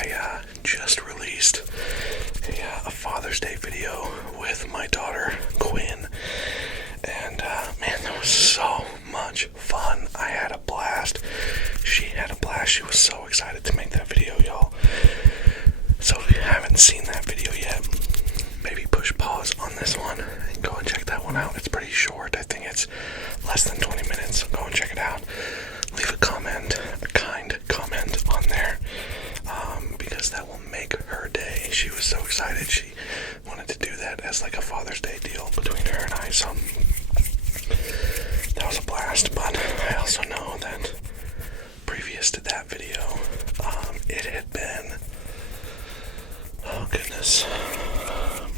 I just released a Father's Day video with my daughter, Quinn, and man, that was so much fun. I had a blast. She had a blast. She was so excited to make that video, y'all. So if you haven't seen that video yet, maybe push pause on this one and go and check that one out. It's pretty short. I think it's less than 20 minutes, so go and check it out. Leave a comment, a kind comment on there, because that will make her day. She was so excited. She wanted to do that as like a Father's Day deal between her and I, so that was a blast. But I also know that previous to that video, it had been, oh goodness,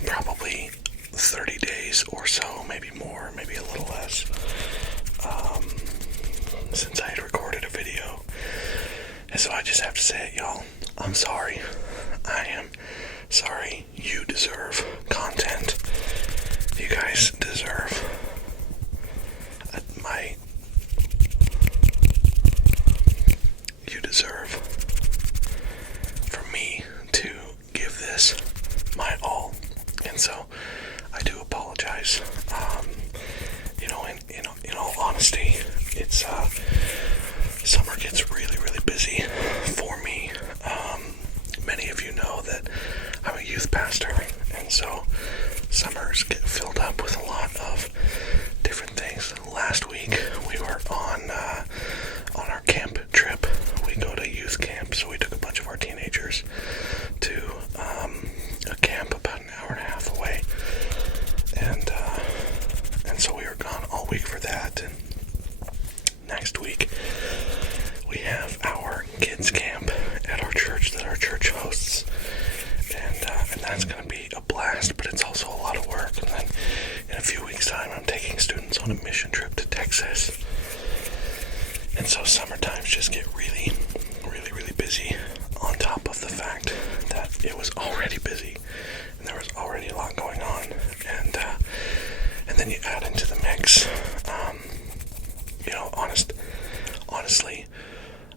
probably 30 days or so, maybe more, maybe a little less, since I had recorded a video. And so I just have to say it, y'all. I'm sorry. I am sorry. You deserve content. You guys deserve you deserve for me to give this my all. And so I do apologize. In all honesty, it's summer gets really, really busy for me. Many of you know that I'm a youth pastor, and so summers get filled up with a lot of different things. Last week we were on our camp trip. We go to youth camp, so we took a bunch of our teenagers to a camp about an hour and a half away, and so we were gone all week for that. And next week we have our kids camp at our church that our church hosts, and that's going to be a blast, but it's also a lot of work. And then in a few weeks' time, I'm taking students on a mission trip to Texas, and so summer times just get really, really, really busy, on top of the fact that it was already busy, and there was already a lot going on, and then you add into the mix, honestly,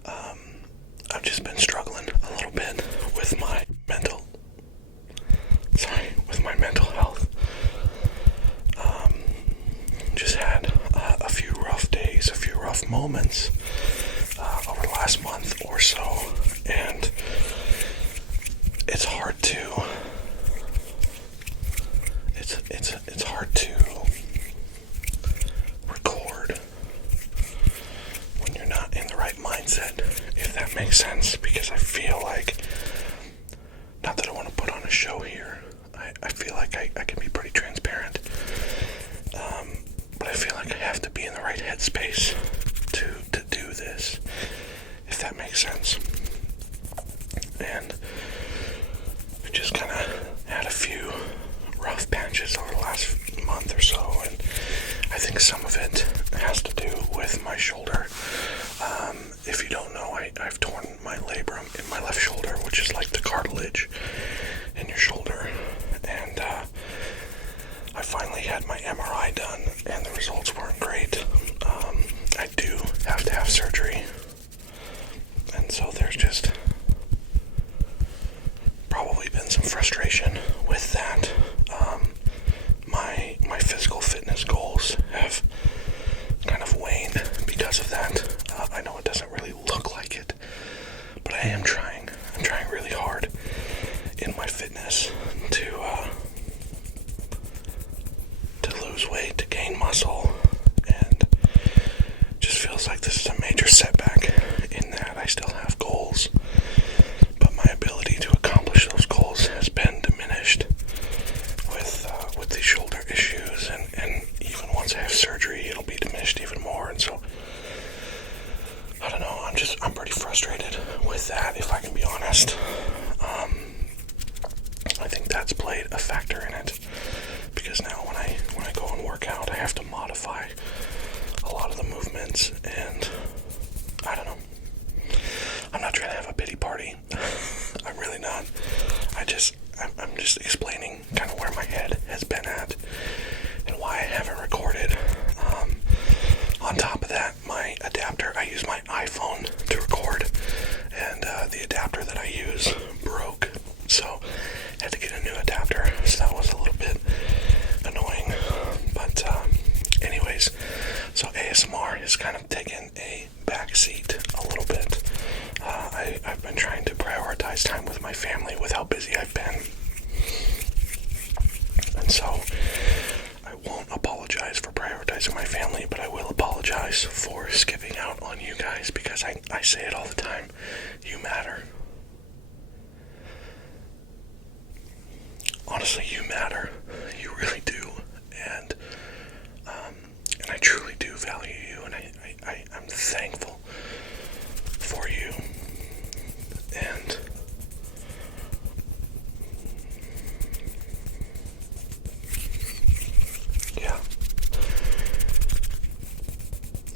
I've just been struggling a little bit with my mental health. Just had a few rough days, a few rough moments over the last month or so, and it's hard to record when you're not in the right mindset, if that makes sense, because I feel like, not that I want to put on a show here, I feel like I can be pretty transparent, but I feel like I have to be in the right headspace to do this, if that makes sense. And we just kind of had a few rough patches over the last month or so, and I think some of it has to do with my shoulder. If you don't know, I've torn my labrum in my left shoulder, which is like the cartilage in your shoulder, and I finally had my MRI done, and the results weren't great. I do have to have surgery, and so there's just probably been some frustration with that. My physical fitness goals have kind of waned because of that. I know it doesn't really look like it, but I am trying. I'm trying really hard in my fitness to lose weight, to gain muscle, and just feels like this is a major setback in that I still have goals, but my ability to accomplish those goals has been diminished with these shoulder issues, and even once I have surgery, it'll be diminished even more. And so I don't know, I'm pretty frustrated with that, if I can be honest. I think that's played a factor in it, because now when I go and work out, I have to modify a lot of the movements, and I don't know. I'm not trying to have a pity party. I'm really not. I'm just explaining kind of where my head has been at and why I haven't recorded. On top of that, my adapter, I use my iPhone to record, and the adapter that I use my family with how busy I've been. And so I won't apologize for prioritizing my family, but I will apologize for skipping out on you guys, because I say it all the time. You matter. Honestly, you matter. You really do. And I truly do value you, and I'm thankful for you. And yeah,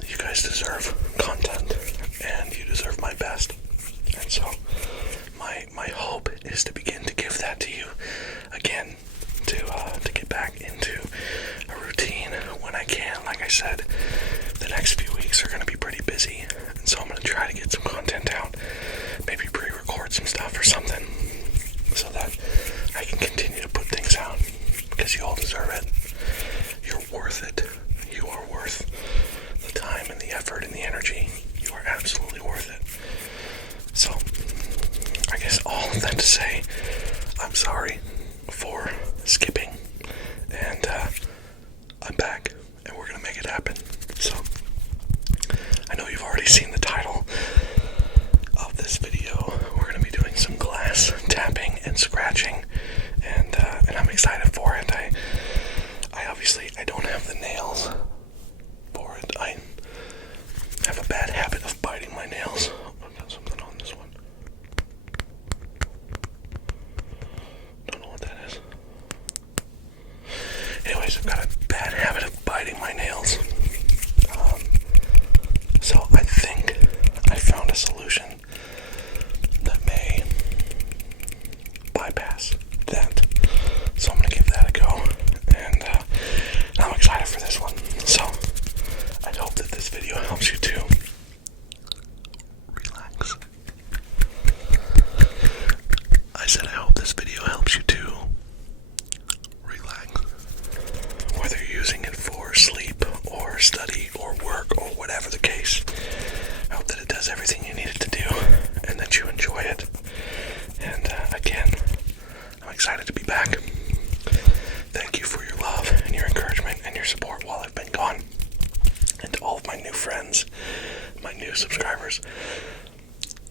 you guys deserve content, and you deserve my best. And so my hope is to begin to give that to you again, to get back into a routine when I can. Like I said, the next few weeks are going to be pretty busy, and so I'm going to try to get some content out, maybe pre-record some stuff or something, so that I can continue to put things out, because you all deserve it. You're worth it. You are worth the time and the effort and the energy. You are absolutely worth it. So, I guess all of that to say, I'm sorry for skipping, and I'm back, and we're gonna make it happen. So, I know you've already seen the title of this video. We're gonna be doing some glass tapping and scratching, and I'm excited for it. I obviously don't have the nails for it. I have a bad habit of biting my nails. I've got something on this one. Don't know what that is. Anyways, I've got a bad habit of biting my nails. So I think I found a solution that may bypass that. So I'm going to give that a go. And I'm excited for this one. So I hope that this video helps you to relax. I said I hope this video helps you to relax. Whether you're using it for sleep or study or work or whatever the case, I hope that it does everything you need it to do and that you enjoy it. And again, I'm excited to be back. Thank you for your love and your encouragement and your support while I've been gone. And to all of my new friends, my new subscribers,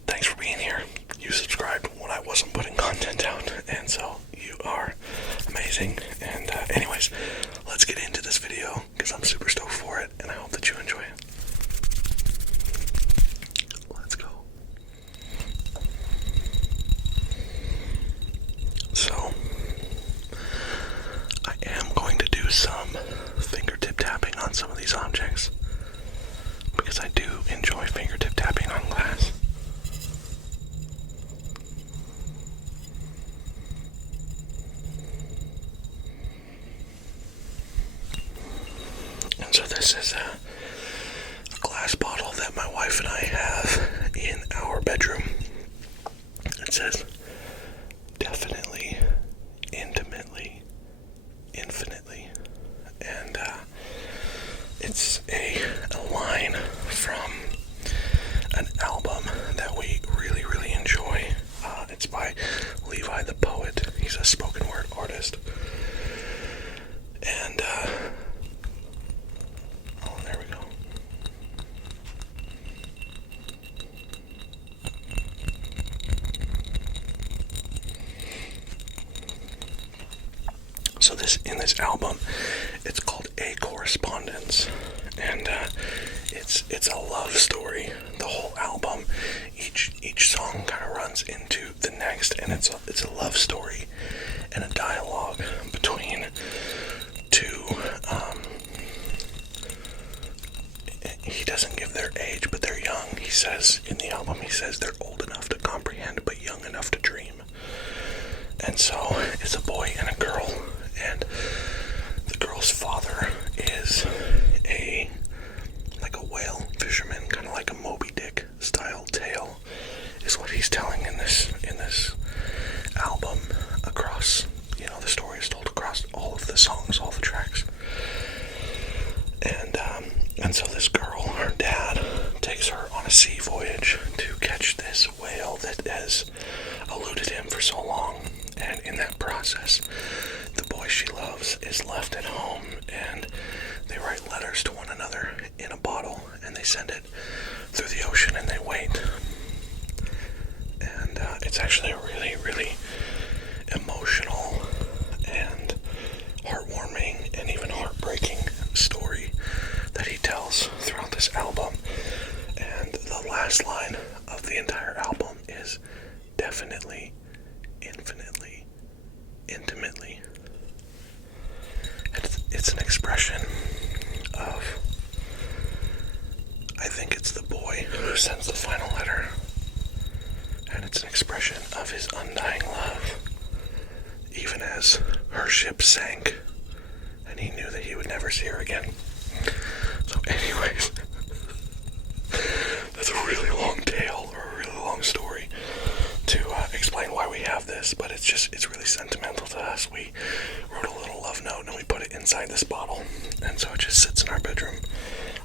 thanks for being here. You subscribed when I wasn't putting content out, and so you are amazing. And anyways, let's get into this video, because I'm super stoked for it, and I hope that you enjoy it. Let's go. So, I am going to do some fingertip tapping on some of these objects, because I do enjoy fingertip tapping on glass. And so this is a glass bottle that my wife and I have in our bedroom. It says, definitely, intimately, infinitely. And it's a line from an album that we really, really enjoy. It's by Levi the Poet. He's a spoken word artist. And oh, there we go. So in this album, it's called A Correspondence, and it's a love story. The whole album, each song kind of runs into the next, and it's a love story and a dialogue between two. He doesn't give their age, but they're young. He says in the album, they're old enough to comprehend, but young enough to dream. And so it's a boy and a girl, and the girl's father is like a whale fisherman, kind of like a Moby Dick style tale, is what he's telling in this album. Across, the story is told across all of the songs, all the tracks. And so this girl, her dad, takes her on a sea voyage to catch this whale that has eluded him for so long, and in that process, the boy she loves is left at home, and they write letters to one another in a bottle, and they send it through the ocean, and they wait. And it's actually a really, really emotional and heartwarming and even heartbreaking story that he tells throughout this album. And the last line of the entire album is definitely, infinitely, intimately. It's an expression of, I think it's the boy who sends the final letter, and it's an expression of his undying love, even as her ship sank and he knew that he would never see her again. So anyways, that's a really long tale, or a really long story to explain why we have this, but it's really sentimental to us. We wrote a little love note and we put it inside this bottle, and so it just sits in our bedroom.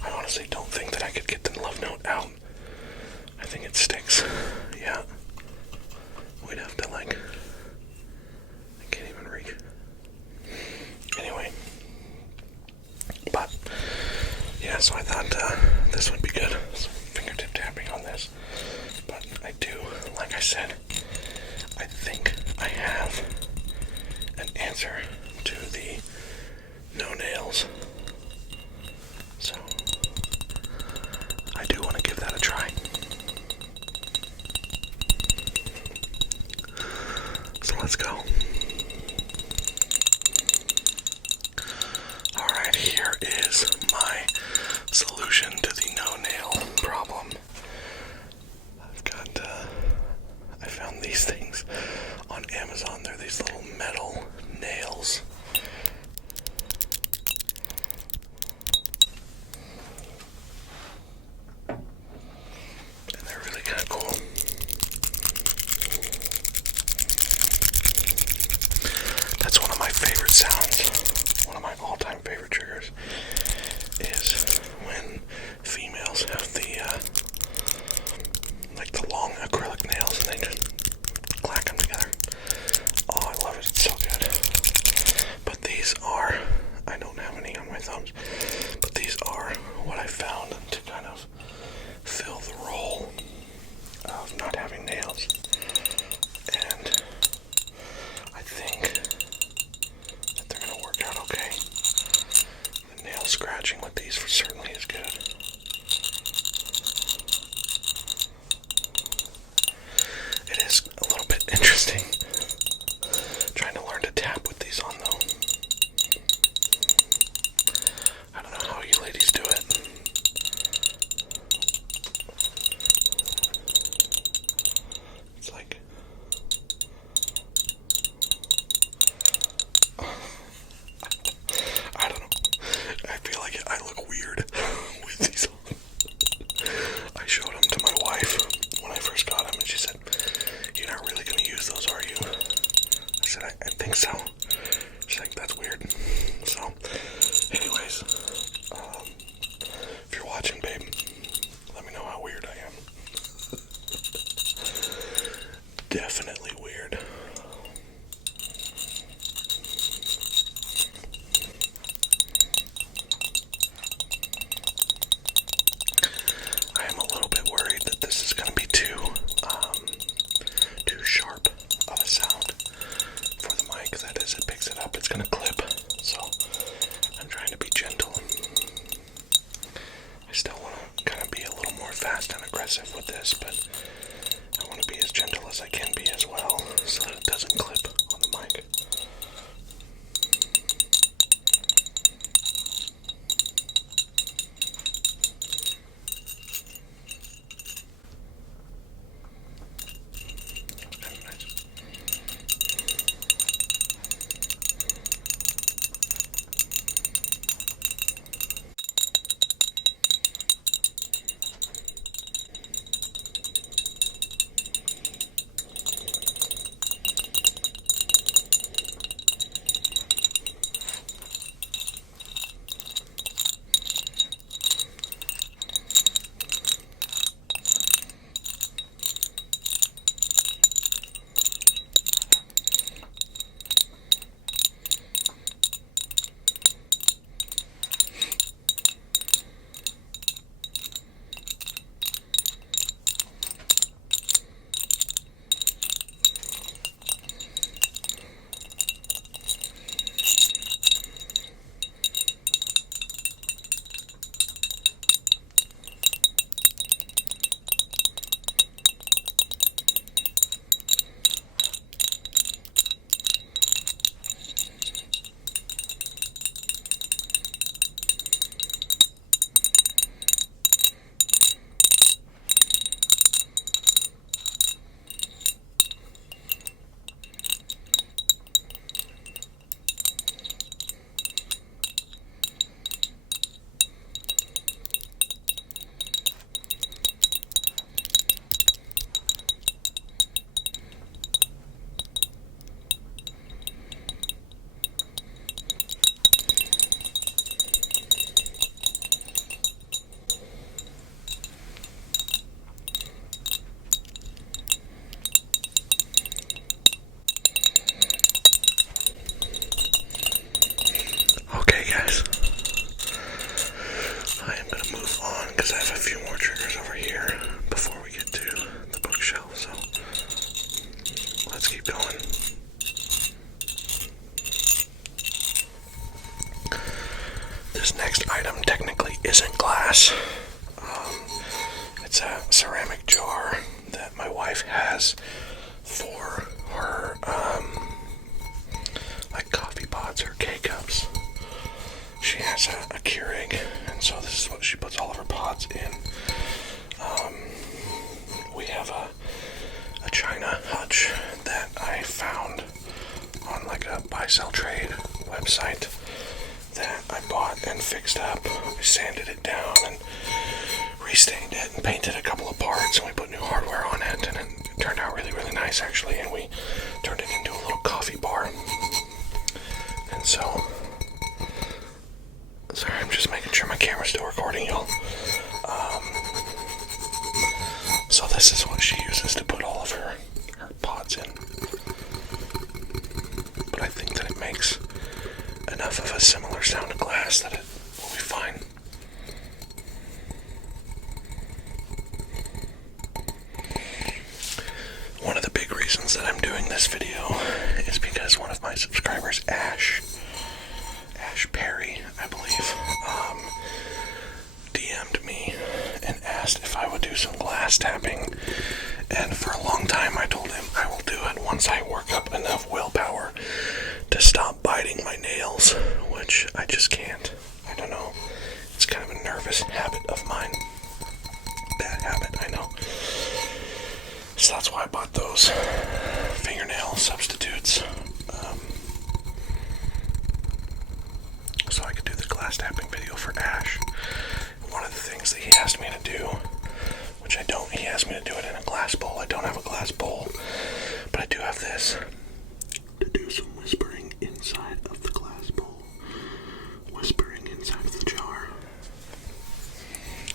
I honestly don't think that I could get the love note out. I think it sticks. Yeah. We'd have to I can't even reach. Anyway. But, yeah, so I thought this would be good. Some fingertip tapping on this. But I do, like I said, I think I have an answer to the no nails. So, I do want to give that a try. So let's go. Alright, here is my solution to the no-nail problem. I found these things on Amazon. They're these little metal nails. And they're really kind of cool. That's one of my favorite sounds. One of my all-time favorite triggers is when females have the long acrylic nails and they just clack them together. Oh, I love it. It's so good. But these are, I don't have any on my thumbs, but these are what I found to kind of fill the role of not having nails. And I think that they're going to work out okay. The nail scratching with these certainly is good. It is a little bit interesting trying to learn to tap with these on, though. I don't know how you ladies do it. It's like, I don't know. I feel like I look weird with these on. I showed them to my wife when I first got them, and she said, "You're not really going to use those, are you?" I said, I think so. She's like, "That's weird." So, anyways, if you're watching, babe, let me know how weird I am. Definitely weird. I am a little bit worried that this is going to be too sharp of a sound for the mic. That is, it picks it up, it's going to clip. So I'm trying to be gentle. isn't glass. It's a ceramic jar that my wife has for her like coffee pots or K-cups. She has a Keurig, and so this is what she puts all of her pots in. We have a China hutch that I found on like a buy-sell trade website that I bought and fixed up. I sanded it down and restained it and painted a couple of parts, and we put new hardware on it, and it turned out really, really nice actually, and we turned it into a little coffee bar. And so, sorry, I'm just making sure my camera's still recording, y'all. So this is what she uses to put all of her pots in. But I think that it makes enough of a similar sound to glass that it will be fine. One of the big reasons that I'm doing this video is because one of my subscribers, Ash Perry, I believe, DM'd me and asked if I would do some glass tapping, and for a long time I told him I will do it once I work up enough willpower to stop biting my nails, which I just can't. I don't know. It's kind of a nervous habit of mine. Bad habit, I know. So that's why I bought those fingernail substitutes. So I could do the glass tapping video for Ash. One of the things that he asked me to do, which I don't, he asked me to do it in a glass bowl. I don't have a glass bowl, but I do have this. To do some whispering inside of the glass bowl. Whispering inside of the jar.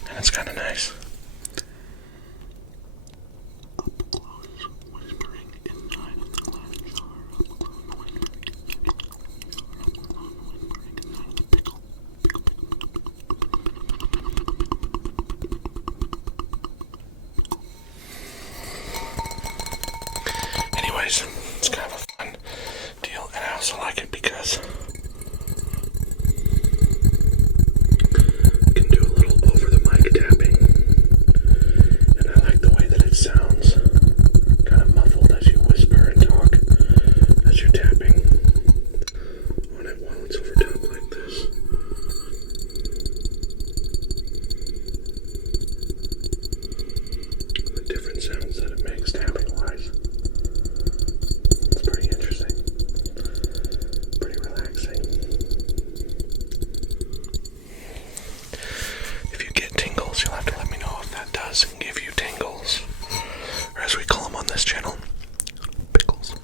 And it's kind of nice. Up close, whispering inside of the glass jar. Anyways, it's kind of a fun deal, and I also like it because I can do a little over the mic tapping, and I like the way that it sounds, kind of muffled as you whisper and talk as you're tapping on it while it's over top like this. The different sounds that it makes tapping wise. It's pretty interesting. Pretty relaxing. If you get tingles, you'll have to let me know if that does give you tingles. Or as we call them on this channel, pickles.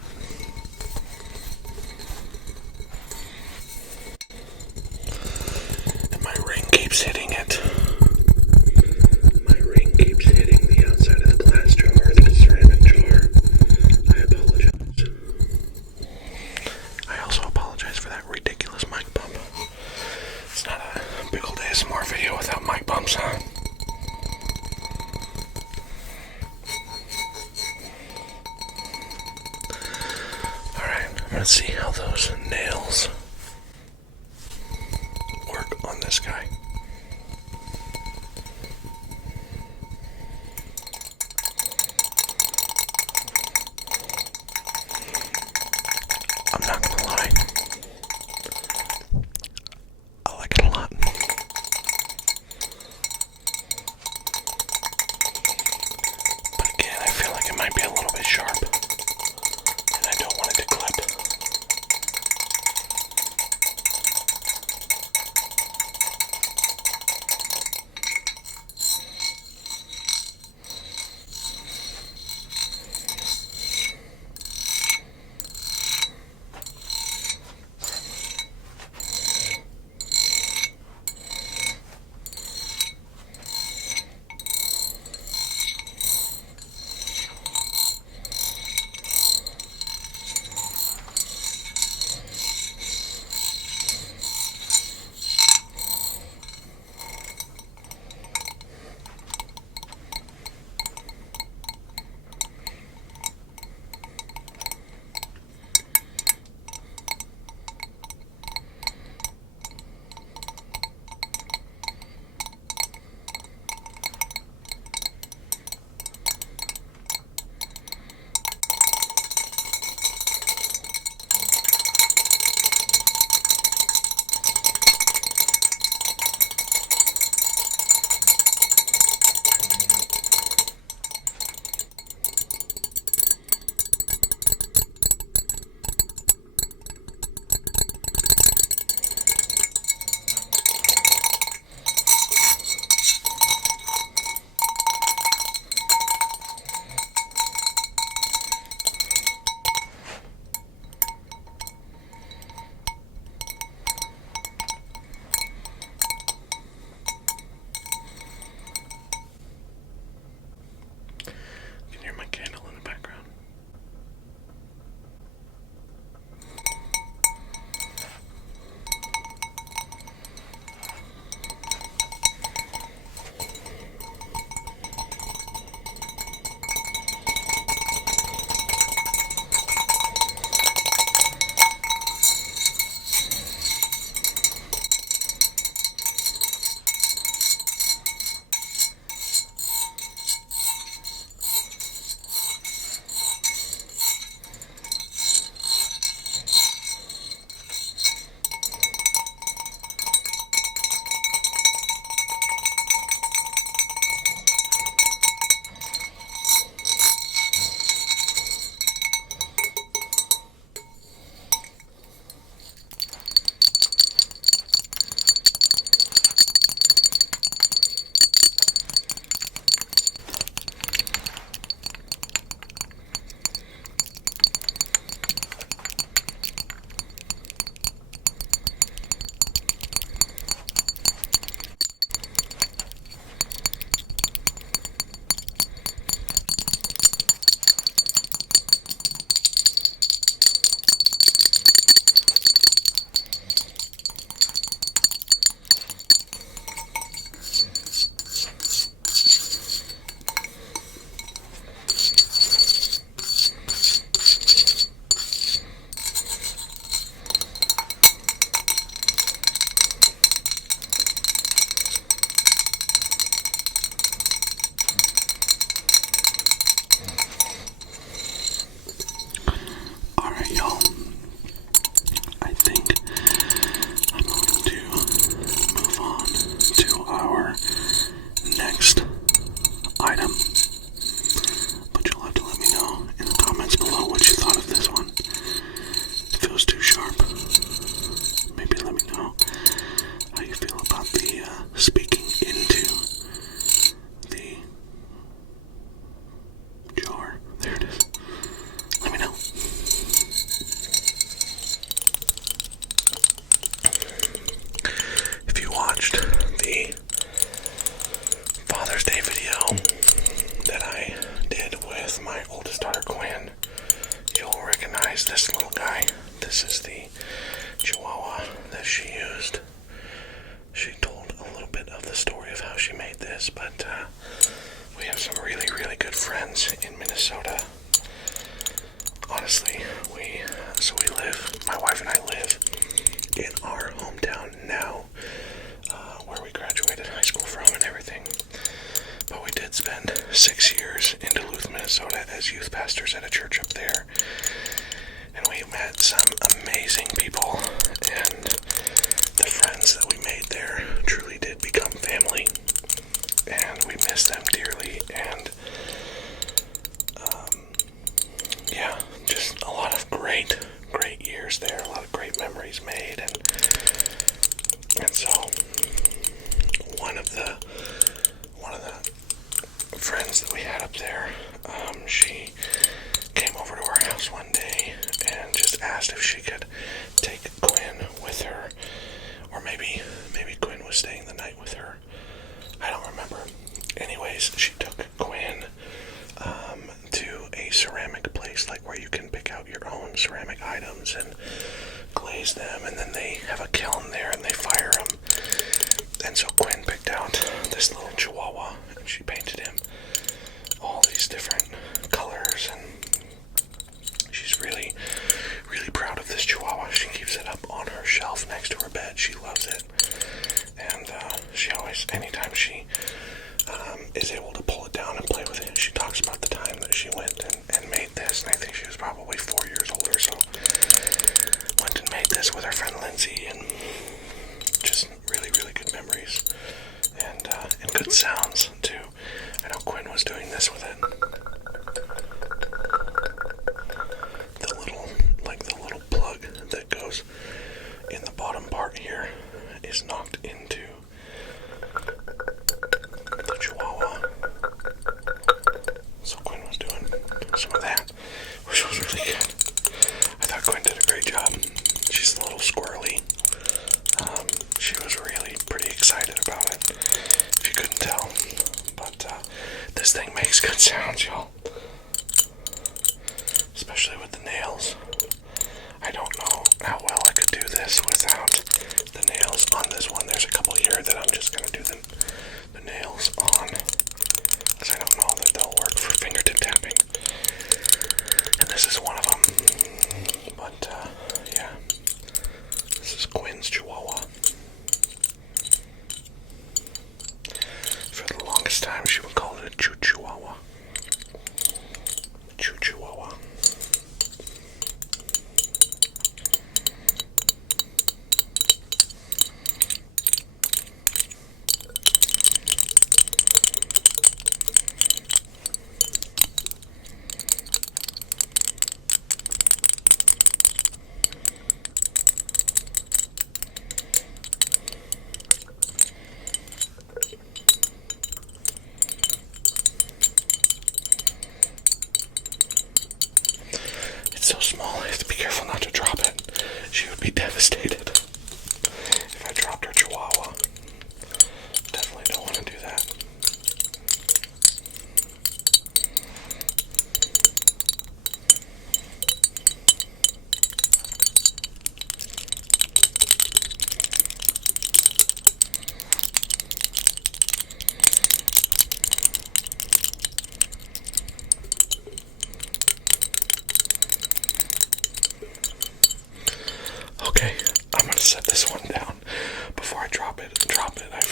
And my ring keeps hitting it. My ring keeps hitting the outside of the glass jar, the ceramic jar. I apologize. I also apologize for that ridiculous mic bump. It's not a PiCKLED ASMR video without mic bumps, huh? Alright, I'm gonna see how those nails work on this guy. I'm not gonna lie, I like it a lot. But again, I feel like it might be a little bit sharp, and I don't want it to clip. those too sharp? Maybe let me know how you feel about the speaking into the jar. There it is. Let me know. If you watched the Father's Day video that I did with my oldest daughter Quinn, you'll recognize this little guy. This is the Chihuahua that she used. She told a little bit of the story of how she made this, but we have some really, really good friends in Minnesota. Honestly, my wife and I live in our hometown now, where we graduated high school from and everything. But we did spend 6 years in Duluth, Minnesota as youth pastors at a church up there. And we met some amazing people, and the friends that we made there truly did become family. And we miss them dearly, and yeah, just a lot of great years there, a lot of great memories made, and so one of the friends that we had up there, she came over to our house one day and just asked if she could take Quinn with her, or maybe Quinn was staying the night with her. I don't remember. Anyways, she took Quinn to a ceramic place, like where you can pick out your own ceramic items and glaze them, and then they have a kiln there and they fire them. And so Quinn picked out this little Chihuahua and she painted him all these different colors, and she's really, really proud of this Chihuahua. She keeps it up on her shelf next to her bed. She loves it, and she always, anytime she is able to pull it down and play with it, she talks about the time that she went and made this, and I think she was probably 4 years older, so went and made this with her friend Lindsay, and just really, really good memories, and good sounds too. I know Quinn was doing this with it. The little plug that goes in the bottom part here is knocked into the Chihuahua. So Quinn was doing some of that, which was really good. I thought Quinn did a great job. She's a little squirrely. She was really pretty excited about it, if you couldn't tell. But this thing makes good sounds, y'all. Especially with the nails. I don't know how well I could do this without the nails on this one. There's a couple here that I'm just going to do the nails on, because I don't know that they'll work for fingertip tapping. And this is one of them. But, yeah. This is Quinn's Chihuahua. For the longest time, she would call it a Chihuahua. Chihuahua. So small, I have to be careful not to drop it. She would be devastated if I dropped her Chihuahua. Definitely don't want to do that. Okay, I'm gonna set this one down before I drop it.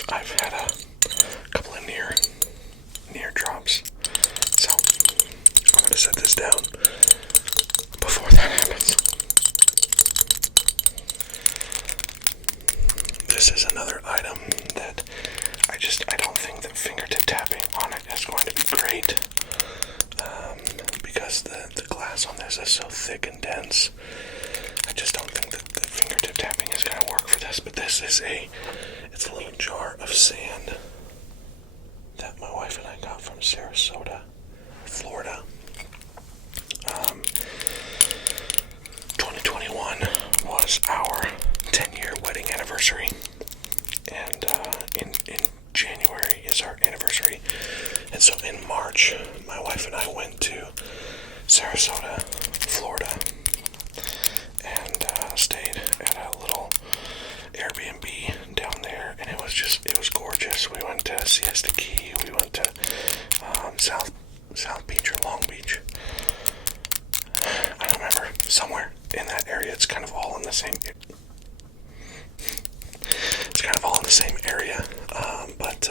I've had a couple of near drops, so I'm gonna set this down before that happens. This is another item that I don't think that fingertip tapping on it is going to be great, because the glass on this is so thick and dense. I just this, but this is it's a little jar of sand that my wife and I got from Sarasota, Florida. 2021 was our 10-year wedding anniversary, and in January is our anniversary. And so in March, my wife and I went to Sarasota, Florida, and stayed at a little Airbnb down there, and it was gorgeous. We went to Siesta Key, we went to South Beach or Long Beach. I don't remember, somewhere in that area. It's kind of all in the same area, but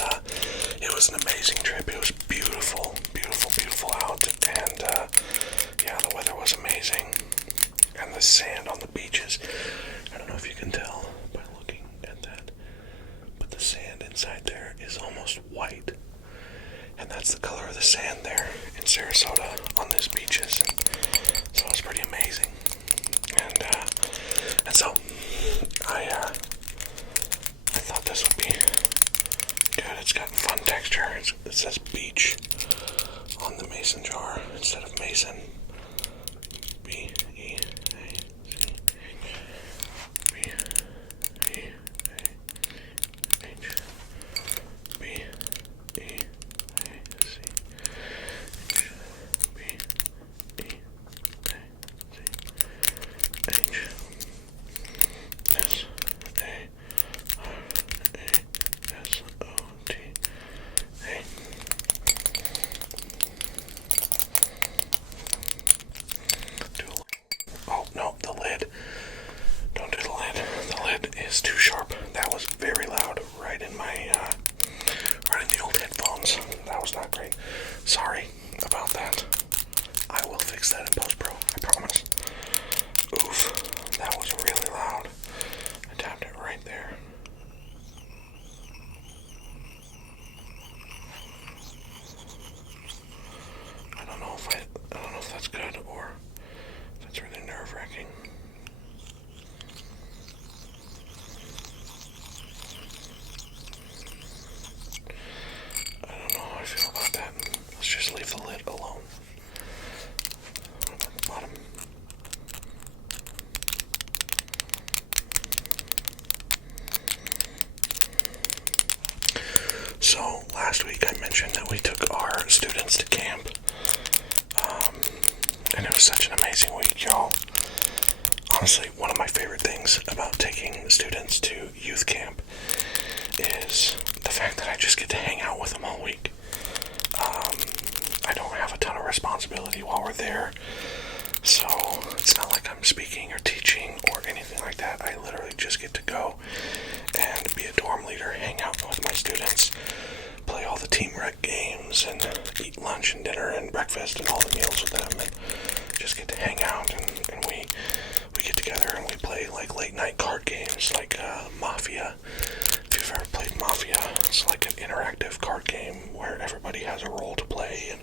it was an amazing trip. It was beautiful, beautiful, beautiful out, and yeah, the weather was amazing, and the sand on the beaches. I don't know if you can tell by looking at that, but the sand inside there is almost white, and that's the color of the sand there in Sarasota on those beaches. So it was pretty amazing, and so I thought this would be good. It's got fun texture. It says beach on the mason jar instead of mason. B-E-A-C-H. B-E-A-C-H. B-E-A-C-H. Oh, no, the lid. Don't do the lid. The lid is too sharp. That was very loud right in the old headphones. That was not great. Sorry about that. I will fix that in post-pro, I promise. Oof, that was really loud. I tapped it right there. I don't know if that's good or if that's really nerve-wracking. I don't know how I feel about that. Let's just leave the lid alone. At the bottom. So last week I mentioned that we took our students to camp, and it was such an amazing week, y'all. Honestly, one of my favorite things about taking students to youth camp is the fact that I just get to hang out with them all week. I don't have a ton of responsibility while we're there, so it's not like I'm speaking or teaching or anything like that. I literally just get to go and be a dorm leader, hang out with my students, play all the team rec games, and eat lunch and dinner and breakfast and all the meals with them, and just get to hang out, and we get together and we play like late night card games like Mafia. If you've ever played Mafia, it's like an interactive card game where everybody has a role to play, and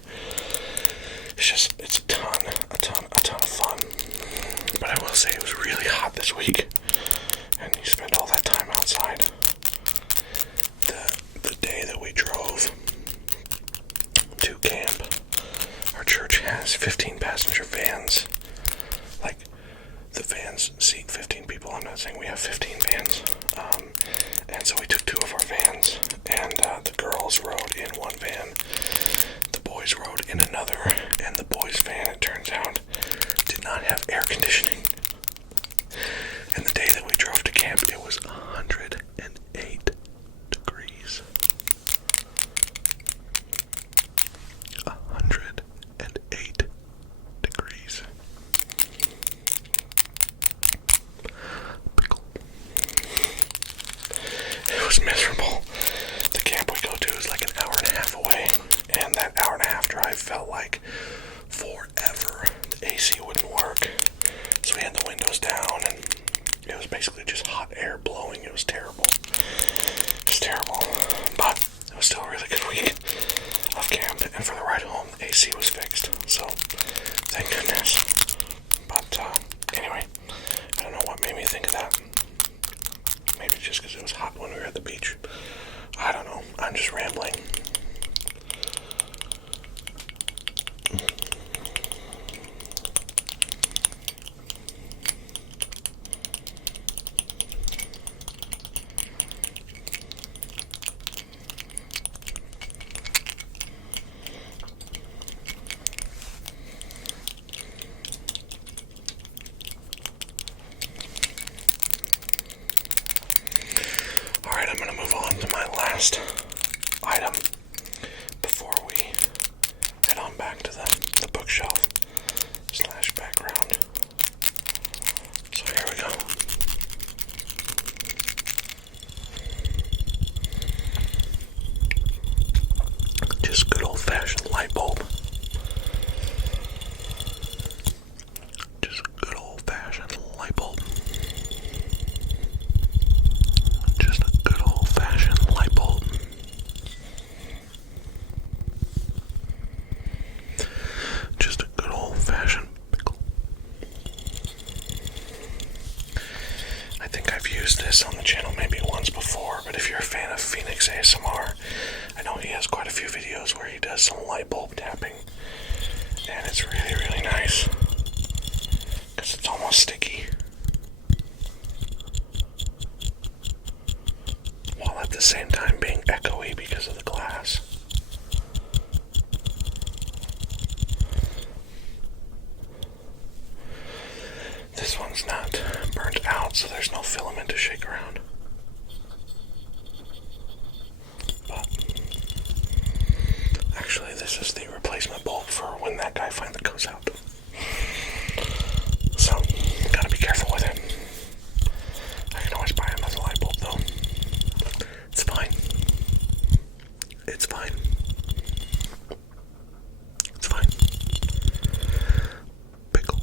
it's a ton of fun. But I will say it was really hot this week, and you spend all that time outside. The day that we drove to camp, our church has 15 passenger vans. Like, the vans seat 15 people. I'm not saying we have 15 vans. And so we took two of our vans, and the girls rode in one van, the boys rode in another, and the boys' van, it turns out, did not have air conditioning. And the day that we drove to camp, it was 108 degrees. 108 degrees. Pickle. It was miserable. The camp we go to is like an hour and a half away, and that hour and a half drive felt like forever. The AC wouldn't work, so we had the windows down, and it was basically just hot air blowing. It was terrible. It was terrible, but it was still a really good week of camp, and for the ride home, the AC was fixed, so thank goodness. But anyway, I don't know what made me think of that. Maybe just because it was hot when we were at the beach. I don't know. I'm just rambling. Alright, I'm going to move on to my last item before we head on back to the bookshelf / background. So here we go. Just good old-fashioned light bulb. Just good old-fashioned light bulb. Just a good old-fashioned light bulb. Just a good old-fashioned pickle. I think I've used this on the channel maybe once before, but if you're a fan of Phoenix ASMR, I know he has quite a few videos where he does some light bulb tapping, and it's really, really nice because it's almost sticky, while at the same time being echoey because of the glass. This one's not burnt out, so there's no filament to shake around. But actually, this is the replacement bulb for when that guy finally goes out. So, gotta be careful with it. I can always buy him as a light bulb, though. It's fine. It's fine. It's fine. Pickle.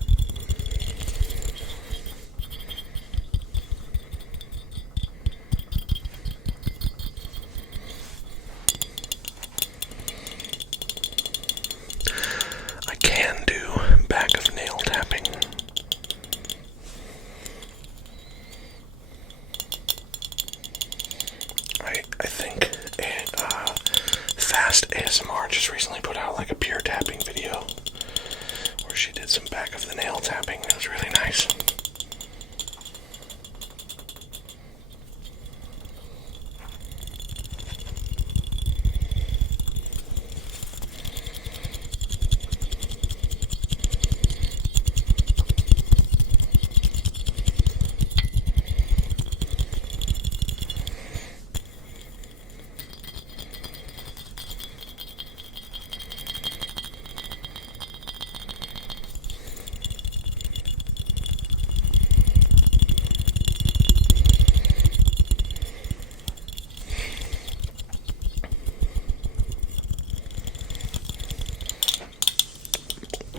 I can do back of nail tapping. I think Fast ASMR just recently put out like a pure tapping video where she did some back of the nail tapping. It was really nice.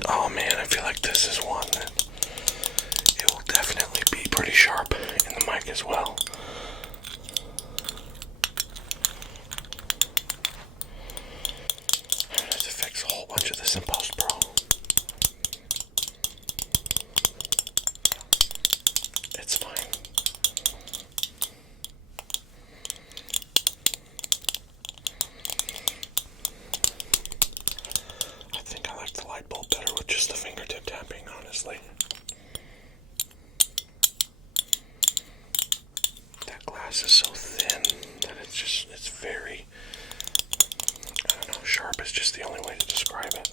Oh man, I feel like this is one that it will definitely be pretty sharp in the mic as well. I'm gonna have to fix a whole bunch of this in post, bro. It's fine. I think I like the light bulb better with just the fingertip tapping, honestly. That glass is so thin that it's very, I don't know, sharp is just the only way to describe it.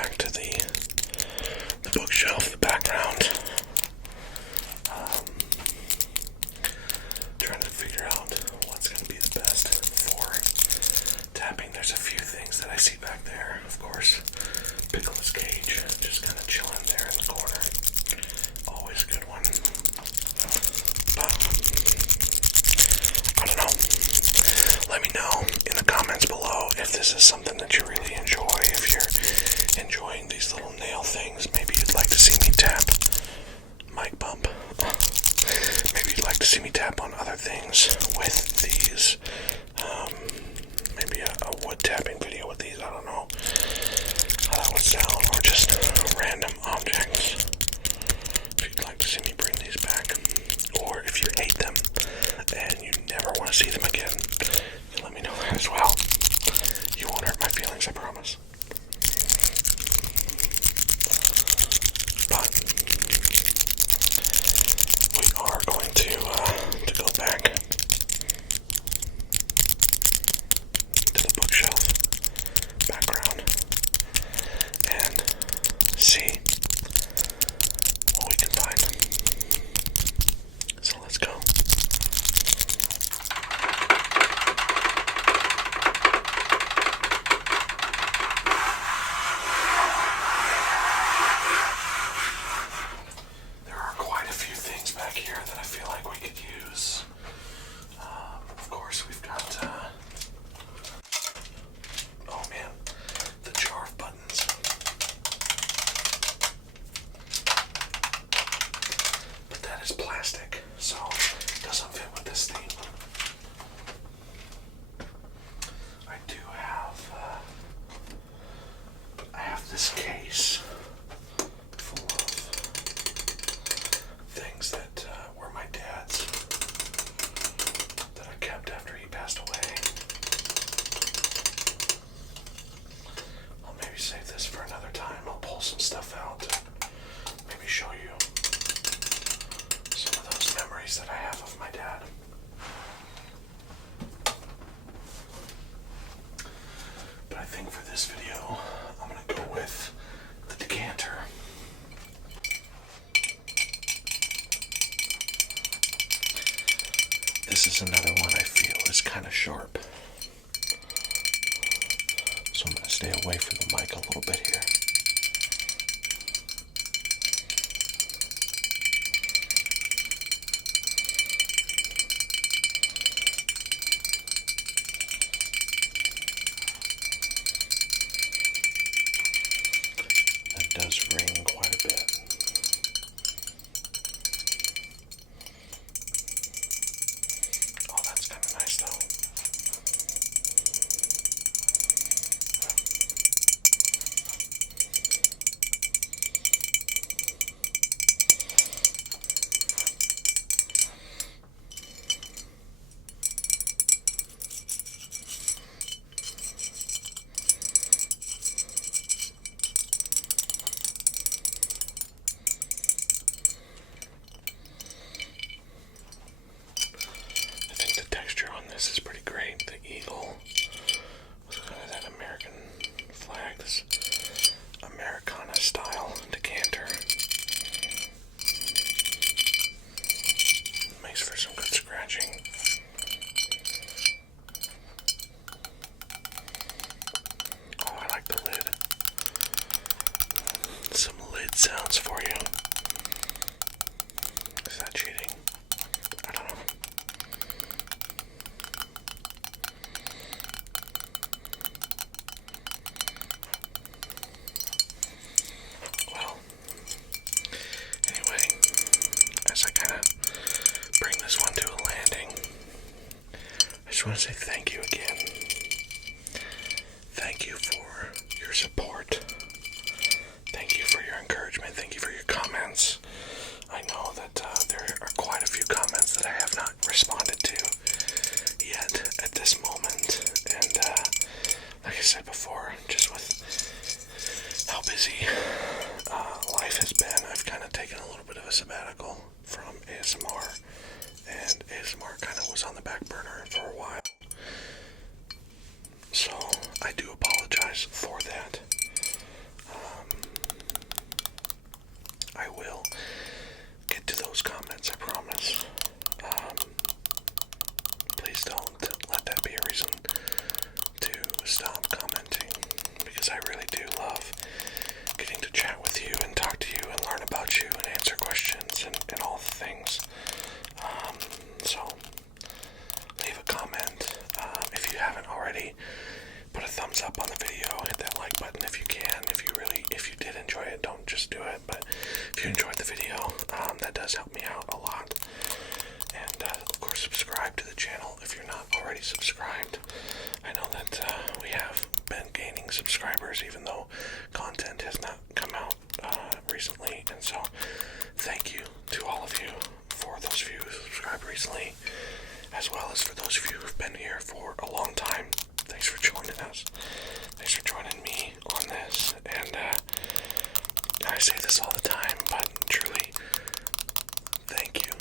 back to the bookshelf, the background. Trying to figure out what's going to be the best for tapping. There's a few things that I see back there. Of course, PiCKLED's cage, just kind of chilling there in the corner. Always a good one. But, I don't know. Let me know in the comments below if this is something that you really enjoy. If you're enjoying these little nail things, maybe you'd like to see me tap. Mic bump. Maybe you'd like to see me tap on other things with these. Maybe a wood tapping video with these. I don't know how that would sound. Or just random objects. If you'd like to see me bring these back. Or if you hate them and you never want to see them again, you can let me know that as well. You won't hurt my feelings, I promise. But we are going to go back to the bookshelf background and see what we can find. So let's go. There are quite a few things back here that I feel like we could use. Of course, we've got, oh man, the jar of buttons. But that is plastic, so it doesn't fit with this theme. I do have, I have this case full of things that were my dad's that I kept after he passed away. I'll maybe save this for another time. I'll pull some stuff out. Maybe show you some of those memories that I have of my dad. But I think for this video, I'm going to go with the decanter. This is another one I feel is kind of sharp. So I'm going to stay away from the mic a little bit here. That does ring quite a bit. Oh, that's kind of nice though. This is pretty great. The eagle with kind of that American flag, this Americana style decanter. Makes for some good scratching. Oh, I like the lid. Some lid sounds for you. Is that cheating? I don't know. I just want to say thank you again. Thank you for your support. Thank you for your encouragement. Thank you for your comments. I know that there are quite a few comments that I have not responded to yet at this moment. And like I said before, just with how busy life has been, I've kind of taken a little bit of a sabbatical from ASMR. And ASMR kind of was on the back burner for a while. So I do apologize for that. questions and all the things. So leave a comment. If you haven't already, put a thumbs up on the video, hit that like button if you can. If you did enjoy it, don't just do it, but if you enjoyed the video, that does help me out a lot. And of course, subscribe to the channel if you're not already subscribed. I know that we have been gaining subscribers, even though content has not come out recently. And so, thank you to all of you for those of you who subscribed recently, as well as for those of you who've been here for a long time. Thanks for joining us. Thanks for joining me on this. And I say this all the time, but truly, thank you.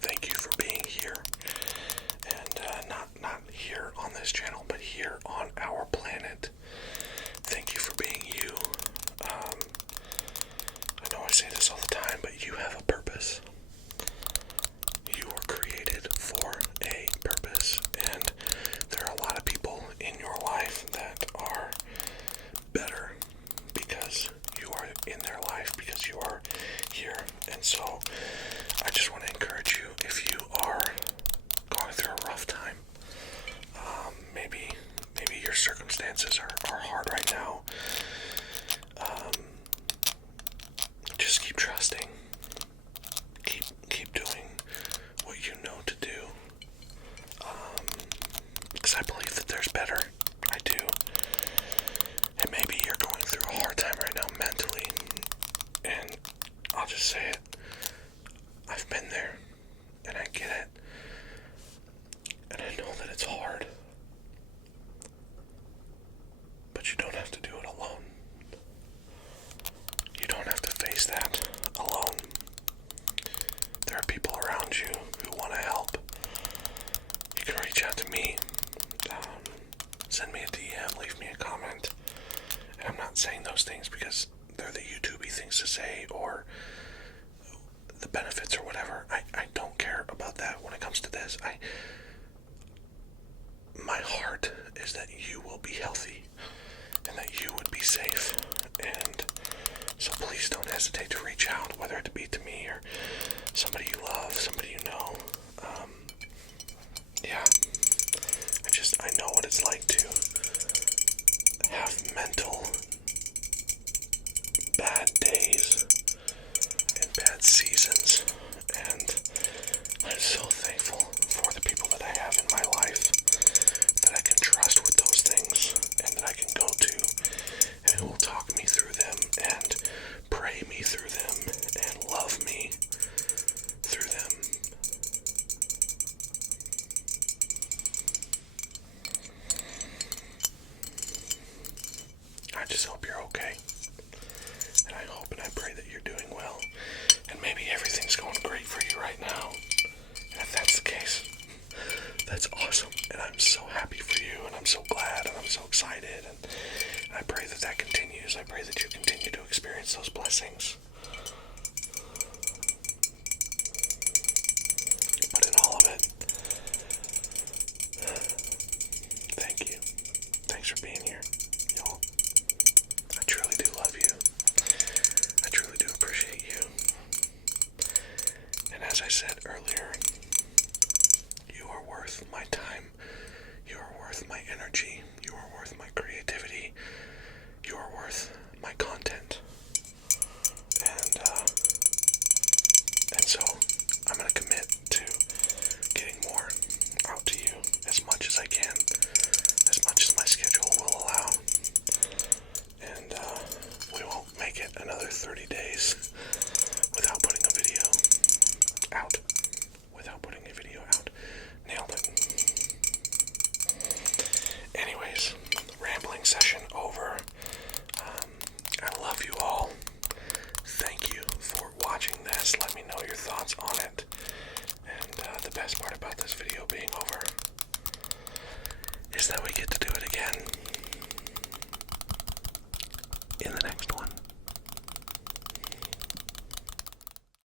Thank you for being here. And not here on this channel, but here on our planet. Thank you for being you. I know I say this all the time, but you have a purpose. You were created for a purpose, and there are a lot of people in your life that are better because you are in their life, because you are here. And so I just want to encourage you, if you are going through a rough time, maybe your circumstances are hard right now, just keep trusting. Keep doing what you know to do. Because I believe that there's better. I do. And maybe you're going through a hard time right now mentally. And I'll just say it. I've been there. And I get it. And I know that it's hard. But you don't have to do it alone. You don't have to face that alone. There are people around you who want to help. You can reach out to me. Send me a DM, leave me a comment. And I'm not saying those things because they're the YouTubey things to say or the benefits or whatever. I don't care about that when it comes to this. My heart is that you will be healthy and that you would be safe. And so please don't hesitate to reach out, whether it be to me or somebody you love, somebody you know. Yeah. I know what it's like to have mental bad days and bad seasons, and I'm so thankful for the people that I have in my life that I can trust with those things and that I can go to and who will talk me through them and pray me through them and love me through them. I just hope you're okay. And I hope and I pray that you're doing well. And maybe everything's going great for you right now. And if that's the case, that's awesome. And I'm so happy for you. And I'm so glad. And I'm so excited. And I pray that that continues. I pray that you continue to experience those blessings. But in all of it, thank you. Thanks for being here, y'all. I truly do love you. I truly do appreciate you. And as I said earlier, you are worth my time. You are worth my energy. You are worth my creativity. You are worth my content. And so I'm going to commit to getting more out to you as much as I can, as much as my schedule will allow. And we won't make it another 30 days without putting a video out. Nailed it. Anyways, rambling session over. I love you all. Thank you for watching this. Let me know your thoughts on it. And the best part about this video being over is that we get to do it again